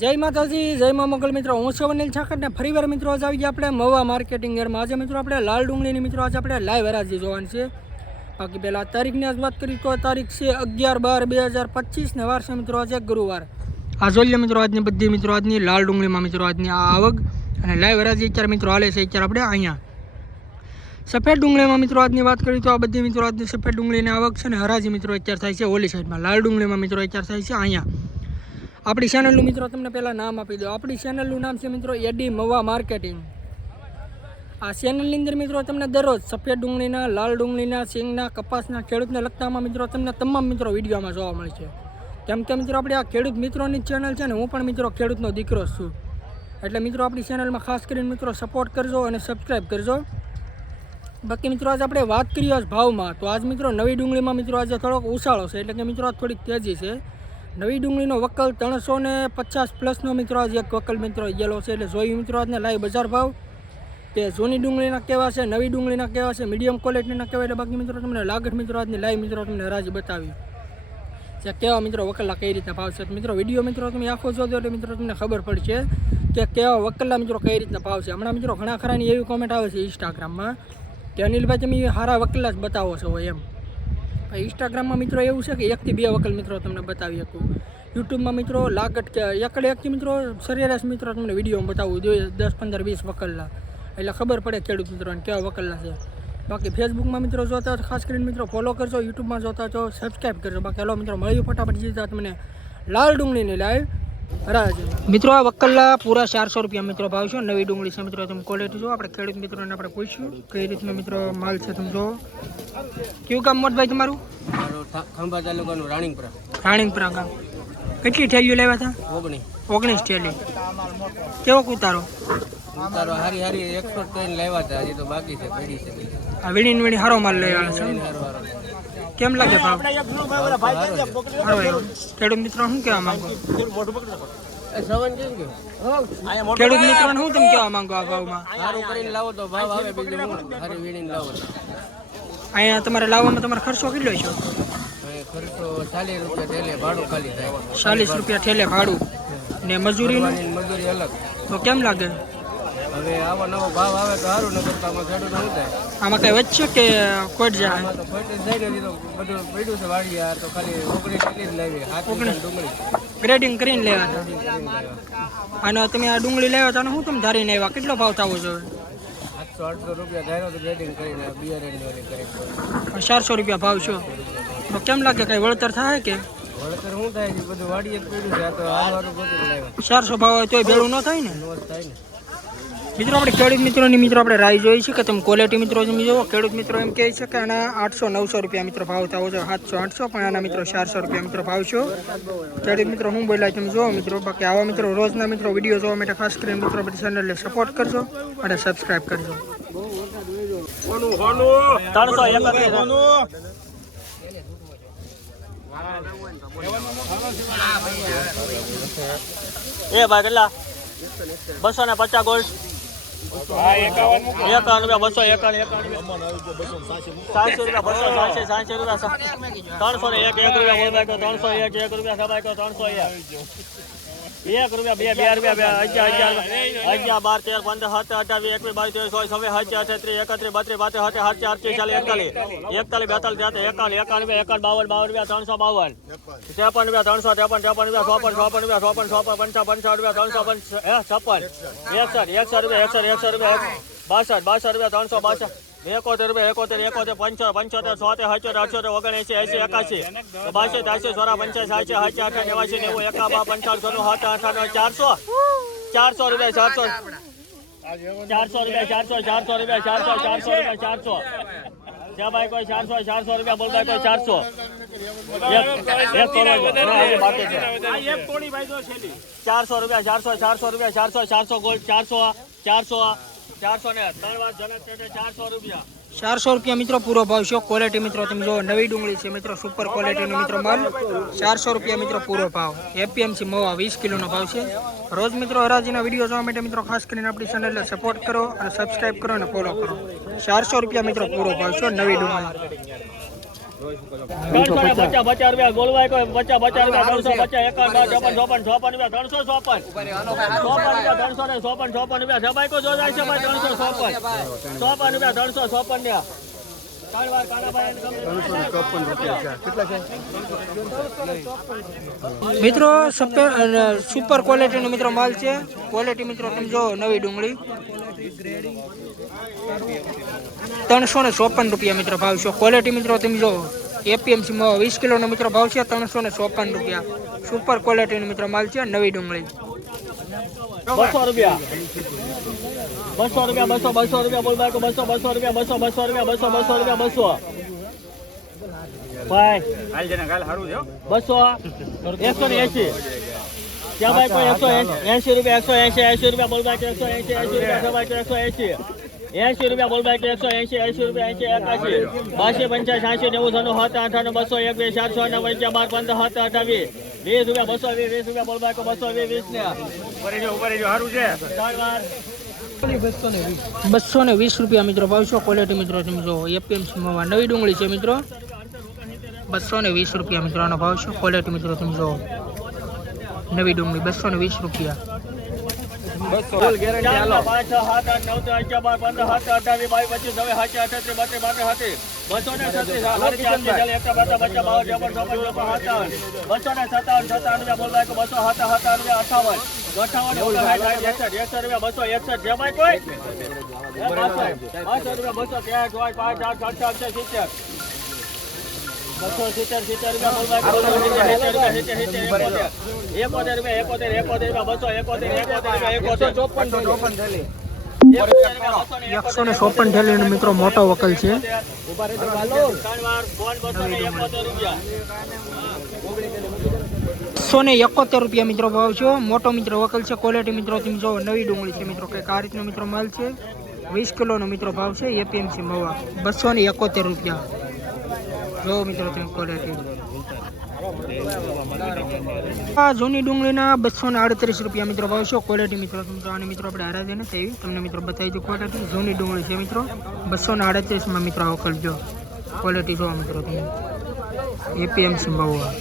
જય માતાજી, જય મા મંગલ મિત્રો. હું છું અનિલ ઠાકર ને ફરીવાર મિત્રો આજે આવી ગયા આપણે મવા માર્કેટિંગ યારમાં આજે મિત્રો આપણે લાલ ડુંગળીની મિત્રો આજે આપણે લાઈવ હરાજી જોવાની છે. બાકી પહેલાં તારીખની આજ વાત કરી તો તારીખ છે અગિયાર બાર બે હજાર પચીસ ને વાર છે મિત્રો આજે ગુરુવાર. આ જોઈ લે મિત્રો આજની બધી મિત્રો આજની લાલ ડુંગળીમાં મિત્રો આજની આ આવક અને લાઈવ હરાજી અત્યારે મિત્રો હાલે છે અત્યારે આપણે અહીંયા. સફેદ ડુંગળીમાં મિત્રો આજની વાત કરીએ તો આ બધી મિત્રો આજની સફેદ ડુંગળીની આવક છે ને હરાજી મિત્રો અત્યારે થાય છે ઓલી સાઈડમાં લાલ ડુંગળીમાં મિત્રો અત્યારે થાય છે અહીંયા. આપણી ચેનલનું મિત્રો તમને પહેલાં નામ આપી દો આપણી ચેનલનું નામ છે મિત્રો એડી મવા માર્કેટિંગ આ ચેનલની અંદર મિત્રો તમને દરરોજ સફેદ ડુંગળીના, લાલ ડુંગળીના, સિંગના, કપાસના, ખેડૂતને લગતામાં મિત્રો તમને તમામ મિત્રો વિડીયોમાં જોવા મળે છે કેમ કે મિત્રો આપણે આ ખેડૂત મિત્રોની ચેનલ છે ને, હું પણ મિત્રો ખેડૂતનો દીકરો છું. એટલે મિત્રો આપણી ચેનલમાં ખાસ કરીને મિત્રો સપોર્ટ કરજો અને સબસ્ક્રાઈબ કરજો. બાકી મિત્રો આજે આપણે વાત કરીએ આજ ભાવમાં. તો આજ મિત્રો નવી ડુંગળીમાં મિત્રો આજે થોડોક ઉછાળો છે, એટલે કે મિત્રો થોડીક તેજી છે. નવી ડુંગળીનો વકલ ત્રણસો ને પચાસ પ્લસનો મિત્રો, આજે એક વકલ મિત્રો ગયેલો છે. એટલે જોઈ મિત્રો આજને લાઈ બજાર ભાવ. કે જૂની ડુંગળીના કેવા છે, નવી ડુંગળીના કેવા છે મીડિયમ ક્વોલિટીના કહેવાય એટલે બાકી મિત્રો તમને લાગત મિત્રો આજની લાઈ મિત્રો તમને હરાજી બતાવી. જે કેવા મિત્રો વકલા કઈ રીતના ભાવ છે. મિત્રો વીડિયો મિત્રો તમે આખો જોજો એટલે મિત્રો તમને ખબર પડશે કે કેવા વકલા મિત્રો કઈ રીતના ભાવ છે. હમણાં મિત્રો ઘણા ખરાની એવી કોમેન્ટ આવે છે ઇન્સ્ટાગ્રામમાં કે અનિલભાઈ, તમે સારા વકલા જ બતાવો છો એમ. ઇન્સ્ટાગ્રામમાં મિત્રો એવું છે કે એકથી બે વકલ મિત્રો તમને બતાવી શકું. યુટ્યુબમાં મિત્રો લાગટ કે એકડે એકથી મિત્રો સરેરાશ મિત્રો તમને વિડીયોમાં બતાવવું જોઈએ, દસ, પંદર, વીસ વકલના. એટલે ખબર પડે ખેડૂત મિત્રોને કેવા વકલના છે. બાકી ફેસબુકમાં મિત્રો જોતા ખાસ કરીને મિત્રો ફોલો કરજો યુટ્યુબમાં જોતા છો સબસ્ક્રાઈબ કરજો. બાકી હલો મિત્રો મળ્યું ફટાફટ જીતા તમને લાલ ડુંગળીની લાઈવ મિત્રો આ વકલ્લા પૂરા ચારસો રૂપિયા મિત્રો ભાવ છે. નવી ડુંગળી છે મિત્રો તમે ક્વોલિટી જો આપણે ખેડૂત મિત્રોને આપણે પૂછ્યું કઈ રીતનો મિત્રો માલ છે તમે જો કયું કામ મોટભાઈ તમારું? ખંભા તાલુકાનું રાણીપુરા રાણીપુરા ગામ. કેટલી ઠેલીઓ લેવા હતા? ઓગણીસ. ઓગણીસ ઠેલી કેવો ઉતારો તારો હારી હારી એક્સપોર્ટ કરીને લેવા હતા. હજી તો બાકી છે. આ વીણી વીણી હારો માલ લેવાનો આવે છે. કેમ લાગે ભાવ? ખેડૂત મિત્રો શું કહેવા માંગો? ખેડૂત મિત્ર શું તમે કહેવા માંગો આ ભાવમાં? સારું કરીને લાવો તો ભાવ આવે બીજું લાવો અહીંયા તમારે લાવવામાં તમારો ખર્ચો કેટલો છે? ચાલીસ રૂપિયા થેલે ભાડું ખાલી થાય. ચાલીસ રૂપિયા ઠેલે ભાડું. ને મજૂરી મજૂરી અલગ. તો કેમ લાગે? હવે આવો નવો ભાવ આવે તો સારું નગર તો આમાં ખેડૂત શું થાય? આમાં કઈ વચ્ચે કે કોઈ જાય? આમાં તો ખોટી જાય ને તો બધું પડ્યું છે વાડી યાર તો ખાલી ઓગણી કેટલી જ લાવી હાથ ડુંગળી. ગ્રેડિંગ કરીને લેવા હતા અને તમે આ ડુંગળી લેવા તો શું તમે ધારીને આવ્યા? કેટલો ભાવ થવો જોઈએ? સાતસો આઠસો રૂપિયા ધારો તો ગ્રેડિંગ કરીને બિયર એન્ડ કરી ચારસો રૂપિયા ભાવ છો. તો કેમ લાગે કઈ વળતર થાય કે? છે ચારસો ભાવ હોય તોય ભેળું ન થાય ને થાય ને. મિત્રો, આપણે ખેડૂત મિત્રોની મિત્રો આપણે રાહ જોઈ છે કે તમે ક્વોલિટી મિત્રો તમે જુઓ ખેડૂત મિત્રો એમ કહે છે કે આના આઠસો નવસો રૂપિયા મિત્રો ભાવ થવો છે, સાતસો આઠસો, પણ આના મિત્રો ચારસો રૂપિયા મિત્રો ભાવ છો. ખેડૂત મિત્રો, હું બોલ્યા તમે જુઓ મિત્રો? બાકી આવા મિત્રો, રોજના મિત્રો વીડિયો જોવા માટે ખાસ કરીને મિત્રો બધી ચેનલને સપોર્ટ કરજો અને સબસ્ક્રાઈબ કરજો. એ ભાઈ કેટલા? બસો ને પચાસ ગોલ્ડ એકાવન બસો એકાવન એકાવન સાતસો રૂપિયા બસો સાતસો સાતસો રૂપિયા ત્રણસો એક એક રૂપિયા ત્રણસો એક એક રૂપિયા સબાઈકો ત્રણસો એક એક રૂપિયા બે બે રૂપિયા બે અગિયાર અગિયાર અગિયાર. બાર તેર પંદર સત્તર અઢાર વીસ એકવીસ બાવીસ ત્રેવીસ ચોવીસ છવ્વીસ ચાર અઠત્રીસ એકત્રીસ બત્રીસ બાત્રીસ સત્તર સાત અડતીસ ચાલીસ એકતાલીસ. એકતાલીસ બેતાલીસ તેતાલીસ એકાવન એકાવન રૂપિયા એકાવન બાવન બાવન રૂપિયા ત્રણસો બાવન. ત્રેપન રૂપિયા ત્રણસો ત્રેપન ત્રેપન રૂપિયા ચોપન ચોપન રૂપિયા ચોપન ચોપન પંચાવન રૂપિયા ત્રણસો પંચ છપ્પન. એકસઠ એકસઠ રૂપિયા એકસઠ એકસઠ રૂપિયા બાસઠ બાસઠ રૂપિયા ત્રણસો બાસઠ. એકોતેર રૂપિયા એકોતેર એકોતેર પંચોતેર પંચોતેર છોતેર હચોતેર અઠ્યોતેર ઓગણએસી એસી એકાસી બાસી ત્યાસી સોરા પંચાસ સાચી સાચી અઠા નેવાસી નેવું એકાબા પંચાવન સોનું સાત અઠાણું ચારસો. ચારસો રૂપિયા ચારસો. ચારસો રૂપિયા ચારસો ચારસો રૂપિયા ચારસો ચારસો રૂપિયા ચારસો. ત્યાં ભાઈ કોઈ ચારસો ચારસો રૂપિયા બોલ ભાઈ કોઈ ચારસો. ના, ચારસો રૂપિયા ચારસો ચારસો રૂપિયા ચારસો ચારસો ગોલ્ડ ચારસો ચારસો ચારસો રૂપિયા. મિત્રો પૂરો ભાવ છે. ક્વોલિટી મિત્રો તમે જો નવી ડુંગળી છે મિત્રો સુપર ક્વોલિટીનો મિત્રો માલ. ચારસો રૂપિયા મિત્રો પૂરો ભાવ. એપીએમસી મવા વીસ કિલોનો ભાવ છે. રોજ મિત્રો હરાજીના વીડિયો જોવા માટે મિત્રો ખાસ કરીને આપણી ચેનલને સપોર્ટ કરો અને સબસ્ક્રાઇબ કરો અને ફોલો કરો. ચારસો રૂપિયા મિત્રો પૂરો ભાવ છે નવી ડુંગળી. ત્રણસો ને પચાસ પચાસ રૂપિયા બોલવાય કોઈ પચાસ પચાસ રૂપિયા ત્રણસો પચાસ એકાવન ચોપન ચોપન ચોપન રૂપિયા ત્રણસો ચોપન ચોપન રૂપિયા ત્રણસો ને ચોપન ચોપન રૂપિયા સબાઈ કો જો જાય છે ત્રણસો ચોપન ચોપન રૂપિયા ત્રણસો ચોપન ને મિત્રો સુપર ક્વોલિટીનો મિત્રો માલ છે. ક્વોલિટી મિત્રો, તમે જો નવી ડુંગળી. ત્રણસો ને ચોપન રૂપિયા મિત્રો ભાવ છે. ક્વોલિટી મિત્રો, તમે જો એપીએમસીમાં વીસ કિલોનો મિત્રો ભાવ છે, ત્રણસો ને ચોપન રૂપિયા. સુપર ક્વોલિટીનો મિત્રો માલ છે, નવી ડુંગળી. બસો રૂપિયા. બસો રૂપિયા બસો બસો રૂપિયા બોલ બાકો બસો બસો રૂપિયા બસો બસો રૂપિયા બસો બસો રૂપિયા બસો. ભાઈ બસો. એકસો ને એસી ક્યાં ભાઈ કોઈ એકસો એસી રૂપિયા એકસો એસી એસી રૂપિયા બોલ બાકી એકસો એસી એસી રૂપિયા એકસો એસી એસી રૂપિયા બોલ બાકી એકસો એસી એસી રૂપિયા એસી એકાસી બાસી પંચાસ સાસી નેવું છન્નું હત અઠાણું બસો એક બે ચારસો ને પંચા બાર પંદર હત અઠાવી વીસ. રૂપિયા બસો વીસ રૂપિયા બોલ બાકી બસો વીસ વીસ ને. ચાર વાર. બસો ને વીસ રૂપિયા મિત્રો ભાવ છે ક્વોલિટી મિત્રો તમે જો એપીએમસીમાં નવી ડુંગળી છે મિત્રો બસો ને વીસ રૂપિયા મિત્રો આનો ભાવ છે ક્વોલિટી મિત્રો તમે જો નવી ડુંગળી બસો ને વીસ રૂપિયા બસો ને સત્તાવન, સત્તાવન બોલવા બસો હતા હતા અઠાવન, અઠાવન, એકસઠ, એકસઠ રૂપિયા બસો એકસઠ, જે ભાઈ કોઈ? બાસઠ રૂપિયા બસો પાંચ, આઠ, સિત્તેર. બસો સિત્તેર બસો સિત્તેર, સિત્તેર રૂપિયા, એકોતેર. રૂપિયા એકોતેર એકોતેર રૂપિયા બસો એકોતેર એકોતેર રૂપિયા એકોતેર. ચોપન એકસો ને ચોપન થેલીનો મિત્રો મોટો વકલ છે. સો ને એકોતેર રૂપિયા મિત્રો ભાવ છે. મોટો મિત્રો વકલ છે ક્વોલિટી મિત્રો જો નવી ડુંગળી છે મિત્રો. કંઈક આ રીતનો મિત્રો માલ છે. વીસ કિલોનો મિત્રો ભાવ છે એપીએમસી મવા. બસો ને એકોતેર રૂપિયા. જો મિત્રો તમે ક્વોલિટી આ જૂની ડુંગળીના બસો ને આડત્રીસ રૂપિયા મિત્રો ભાવ છે. ક્વોલિટી મિત્રો આની મિત્રો આપણે હરાજે ને તેવી તમને મિત્રો બતાવી દઉં ક્વોલિટી જૂની ડુંગળી છે મિત્રો. બસો ને આડત્રીસમાં મિત્રો વકલજો ક્વોલિટી જોવા મિત્રો તમે. એપીએમસી મવા.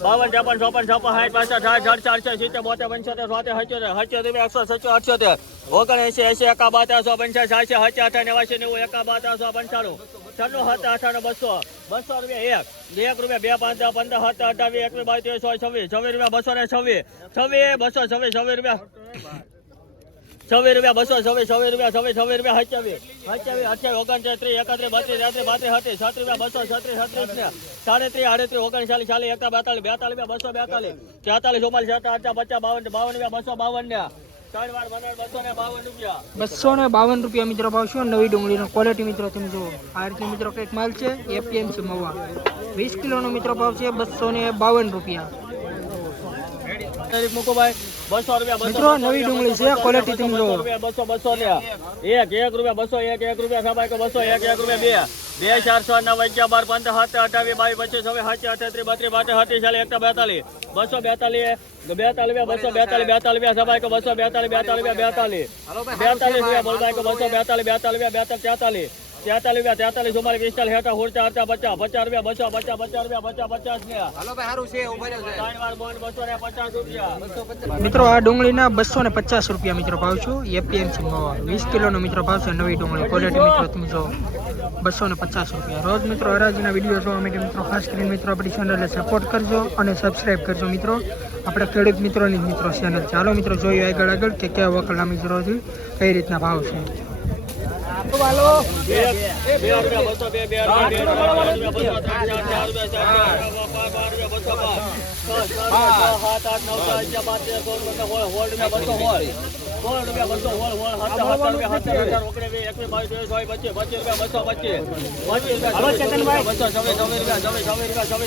બાવન ત્રેપન ચોપન છપ્પન સાઠ પાસઠ સાઠ સાઠ ચારસો સિત્તેર બોતેર પંચોતેર સોતેર સચોતેર સચોતેર એકસો સચો અઠ્યોતેર ઓગણ એસી એકા બાતાસો પંચાસ સાતસો અઠા નેવાસી નેવું એકા બાતાસો પંચાણું છન્નું, સાત અઠાણું બસો. બસો રૂપિયા એક. એક રૂપિયા બે, પાંચ પંદર, સાત અઠાવી એકવી બાવીસ ચોવીસ, છવ્વીસ. છવ્વીસ રૂપિયા બસો ને છવ્વીસ. છવ્વીસ, બસો, છવ્વીસ છવ્વીસ રૂપિયા. છવ્વીસ રૂપિયા બસો, છવ્વીસ છવ્વીસ રૂપિયા, છવ્વીસ છવ્વીસ રૂપિયા, સત્યાવીસ. સત્યાવીસ, અઠ્યાવીસ, ઓગણત્રીસ ત્રીસ એકત્રીસ, બત્રીસ, તેત્રીસ બત્રીસ હતી સાત રૂપિયા બસો છત્રીસ છત્રીસ ને સાડત્રીસ, આડત્રીસ, ઓગણચાલીસ, ચાલીસ એકતા બેતાલીસ બેતાલીસ રૂપિયા બસો, બેતાલીસ તેતાલીસ ચોમાલીસ સત્તા અઠા પચાસ બાવન બાવન રૂપિયા બસો બાવન, ને. બસો ને બાવન રૂપિયા મિત્રો ભાવ છે. નવી ડુંગળીનો ક્વોલિટી મિત્રો તમે જુઓ. આ રીતે મિત્રો કંઈક માલ છે. એપીએમસી મવા વીસ કિલોનો મિત્રો ભાવ છે બસો ને બાવન રૂપિયા. મૂકો ભાઈ. બસો રૂપિયા મિત્રો નવી ડુંગળી છે ક્વોલિટી તમે જો. બસો બસો લ્યા એક એક રૂપિયા બસો એક એક રૂપિયા સાહેબ કે બસો એક એક રૂપિયા બે. બે ચારસો નવ અગિયાર બાર પંદર સાત અઠાવીસ બાવીસ પચીસ હવે સાત અઠત્રીસ બત્રીસ પાંચ હતી ચાલે એકતા બેતાલીસ. બસો બેતાલીસ બેતાલીસ બસો બેતાલીસ બેતાલીસ રૂપિયા કે બસો બેતાલીસ બેતાલીસ બેતાલીસ. બેતાલીસ રૂપિયા બોલબાઈ કે બસો બેતાલીસ બેતાલીસ બેતાલીસ તેતાલીસ તેતાલીસ રૂપિયા તેતાલીસ ચુમ્માલીસ પિસ્તાલીસ હેઠા હોડતા હતા પચાસ પચાસ રૂપિયા બસો પચાસ પચાસ રૂપિયા પચાસ પચાસ ને. ત્રણ વાર બોન્ડ બસો ને પચાસ રૂપિયા. મિત્રો આ ડુંગળીના બસો ને પચાસ રૂપિયા મિત્રો ભાવ છું. એપીએમસી મવા વીસ કિલોનો મિત્રો ભાવ છે નવી ડુંગળી. ક્વોલિટી મિત્રો. તમે જો બસો ને પચાસ રૂપિયા. રોજ મિત્રો હરાજીના વીડિયો જોવા માટે મિત્રો ખાસ કરીને મિત્રો આપણી ચેનલને સપોર્ટ કરજો અને સબસ્ક્રાઈબ કરજો મિત્રો. આપણે ખેડૂત મિત્રોની મિત્રો ચેનલ ચાલો મિત્રો જોઈએ આગળ આગળ કે કેવા મિત્રો મિત્રોથી કઈ રીતના ભાવ છે. રૂપિયા બસો બસો બસો રૂપિયા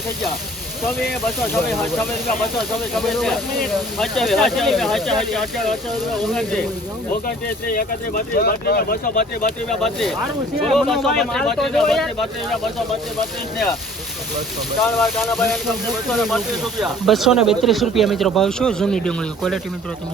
થઈ ગયા. બસો ને બત્રીસ રૂપિયા મિત્રો ભાવ શું? જૂની ડુંગળી ક્વોલિટી મિત્રો તમે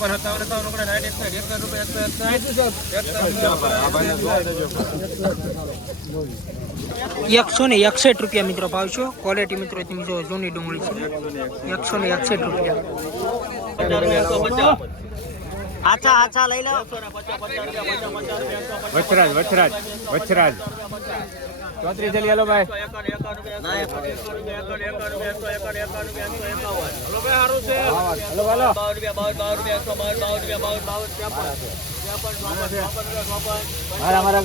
જો હાલો બાના કેટલા આચ્યા એકસો ને એકસઠ રૂપિયા મિત્રો ભાવ છો. ક્વોલિટી મિત્રો તમે જો જૂની ડુંગળી છે. એકસો ને એકસઠ રૂપિયા. આચા આચા લઈ લો. વચરાજ વચરાજ વચરાજ. ચોત્રીસ જલ્દી હાલો ભાઈ. હાલો હાલો. મારા મારા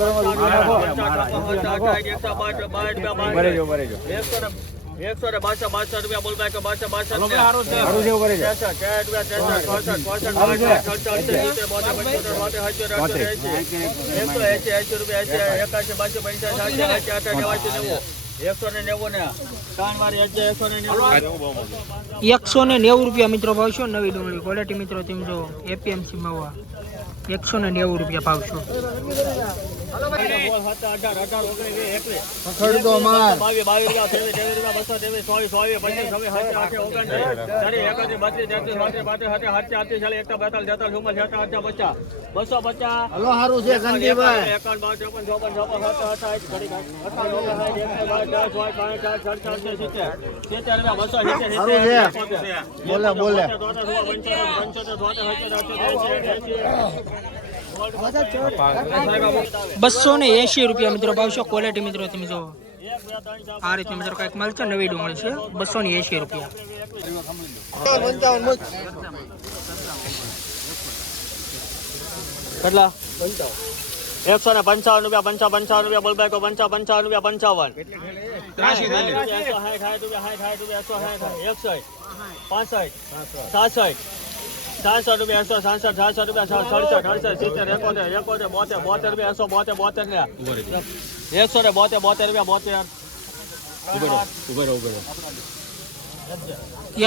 નાખો. ભરે જો ભરે જો એકસો ને બાસઠ બાસઠ રૂપિયા બોલ બાય બાસઠ એકસો ને નેવું ને ત્રણ વાર એકસો ને નેવું એકસો ને નેવું રૂપિયા મિત્રો ભાવ છો નવી ડુંગળી ક્વોલિટી મિત્રો તેમ જો એપીએમસી માં એકસો ને નેવું રૂપિયા ભાવ છે બસો પચીસ હલો સારું છે સંદીપભાઈ એકાવન બાવન ચોપન ચોપન ચોપન સાત આઠ આઠ ઘડી બસો ને એસી રૂપિયા મિત્રો ભાવ છે ક્વોલિટી મિત્રો તમે જો આ રીતે મિત્રો કાંઈક માલ છે નવી ડુંગળી છે બસો ને એસી રૂપિયા કેટલા એકસો ને પંચાવન રૂપિયા પંચા પંચાવન રૂપિયા બોલ બાઈકો પંચા પંચાવન રૂપિયા પંચાવન એકસો સાઠ સાઠ સાઠ રૂપિયા એકસો સાસઠ સાસઠ રૂપિયા સડસઠ અડસઠ સિત્તેર એકોતેર એકોતેર બોતેર બોતેર રૂપિયા એકસો બોતેર બોતેર ને એકસો ને બોતેર બોતેર રૂપિયા બોતેર.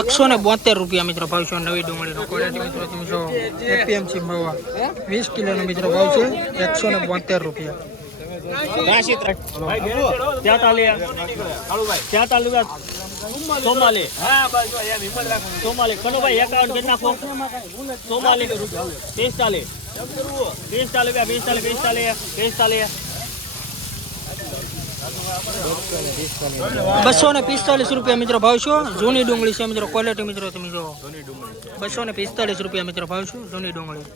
એકસો ને બોતેર રૂપિયા મિત્રો ભાવ છે નવી ડુંગળીનો ક્વોલિટી મિત્રો તમે જો એપીએમસી મવા. વીસ કિલોનો મિત્રો ભાવ છે એકસો ને બોતેર રૂપિયા. સોમાલી. સોમાલી. કનુભાઈ એકાવન કરી નાખો. સોમાલી. પિસ્તાલીસ પિસ્તાલીસ રૂપિયા પિસ્તાલીસ પિસ્તાલીસ પિસ્તાલીસ બસો ને પિસ્તાલીસ રૂપિયા મિત્રો ભાવ છો? જૂની ડુંગળી છે મિત્રો ક્વોલિટી મિત્રો તમે જો બસો ને પિસ્તાલીસ રૂપિયા મિત્રો ભાવ છો જૂની ડુંગળી.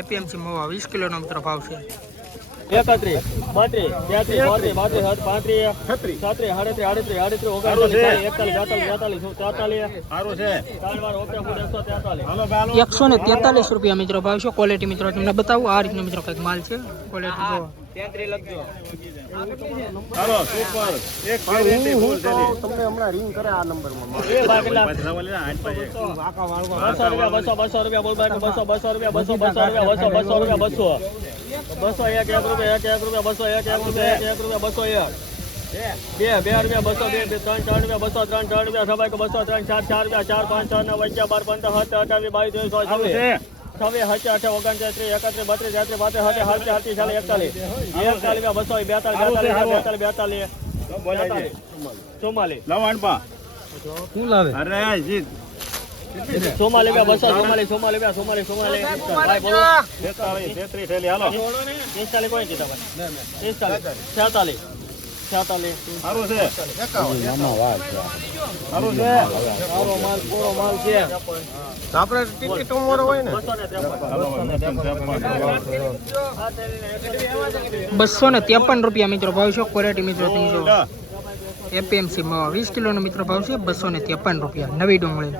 એપીએમસી મોવા વીસ કિલોનો મિત્રો ભાવ છે. એકત્રીસ બત્રીસ તેત્રીસ ચોત્રીસ પાંત્રીસ પાંત્રીસ છત્રીસ. સાડત્રીસ આડત્રીસ આડત્રીસ એકતાલીસ બેતાલીસ બેતાલીસ તેતાલીસ એકસો ને તેતાલીસ રૂપિયા મિત્રો ભાવ છે. ક્વોલિટી મિત્રો તમને બતાવું. આ રીતનો મિત્રો કંઈક માલ છે. ક્વોલિટી જો લખજો. હાલો સુપર એક ગેરંટી ફૂલ એ ભાગલા બસો રૂપિયા બસો બસો રૂપિયા બોલ એક એક રૂપિયા એક એક રૂપિયા બસો એક એક રૂપિયા એક એક રૂપિયા બસો એક. બે બે રૂપિયા બસો બે બે ત્રણ ત્રણ રૂપિયા બસો ત્રણ ત્રણ રૂપિયા સવાઈ બસો ત્રણ ચાર ચાર રૂપિયા ચાર પાંચ છ નવ અગિયાર બાર પંદર સત્તર અઠાવી બાવીસ છવ્વીસ અઠા ત્રીસ એકત્રીસ બત્રીસ તેત્રીસ એકતાલીસ. એકતાલીસ બસો બેતાલીસ બેતાલીસ બેતાલીસ બેતાલીસ. ચુમ્માલીસ. લવાણ પા. શું લાવે? અરે જીત. સોમાલી બસો સોમાલી સોમાલી રૂપિયા સોમાલી સોમાલી ભાઈ બોલો તેતાલીસ તેત્રીસ થયેલી હાલો. પિસ્તાલીસ કોઈ કીધા ભાઈ છેતાલીસ સારું છે. સારું છે. સારો માલ પૂરો માલ છે. આપણે ટિકિટ ઉમર હોય ને બસો ને ત્રેપન રૂપિયા મિત્રો ભાવ છે. ક્વોલિટી મિત્રો તમે જો. એપીએમસી માં વીસ કિલોનો મિત્રો ભાવ છે. બસો ને ત્રેપન રૂપિયા. નવી ડુંગળી.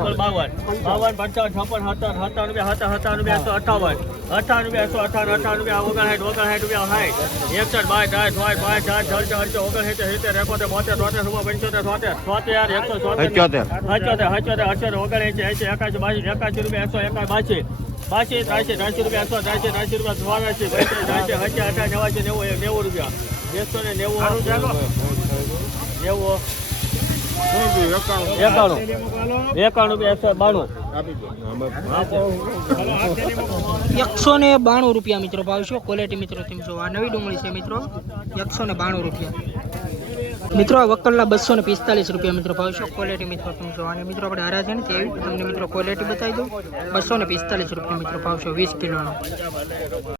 બોલ બાવન. બાવન પંચાવન છપ્પન સત્તર સત્તર અઠાવન રૂપિયા એકસો અઠાવન રૂપિયા ઓગણસાઠ ઓગણસાઠ રૂપિયા સાઠ એકસઠ બાય સાઠ સાઠ બાય સાઠ છ અડચો ઓગણસિત્તેર સિત્તેર એકોતેર બોતેર તોતેર રૂપિયા પંચોતેર તોતેર તોતેર એકસો ચોતેર અઠ્યોતેર. અઠ્યોતેર અઠ્યોતર અઠ્યોતર ઓગણએંસી એંસી એકાસી બાસી એકાસી રૂપિયા એકસો એકાસી બાસી બાસી ત્રણસો રૂપિયા એકસો ત્રાસી ત્રાસી રૂપિયા ચોરાસી પંચાસી ત્રાસી હજાર અઠા નવાસી નેવું નેવું રૂપિયા. એકસો ને નેવું. નેવું. એકાણું. એકસો બાણું. ને બાણું રૂપિયા મિત્રો ભાવશો ક્વોલિટી મિત્રો તમે આ નવી ડુંગળી છે મિત્રો. એકસો ને બાણું રૂપિયા. મિત્રો, આ વકલના બસો ને પિસ્તાલીસ રૂપિયા મિત્રો ભાવશો ક્વોલિટી મિત્રો તમે જો અને મિત્રો, આપણે હરા છે ને તેવી. તમને મિત્રો ક્વોલિટી બતાવી દઉં. બસો ને પિસ્તાલીસ રૂપિયા મિત્રો ભાવશો વીસ કિલોનો.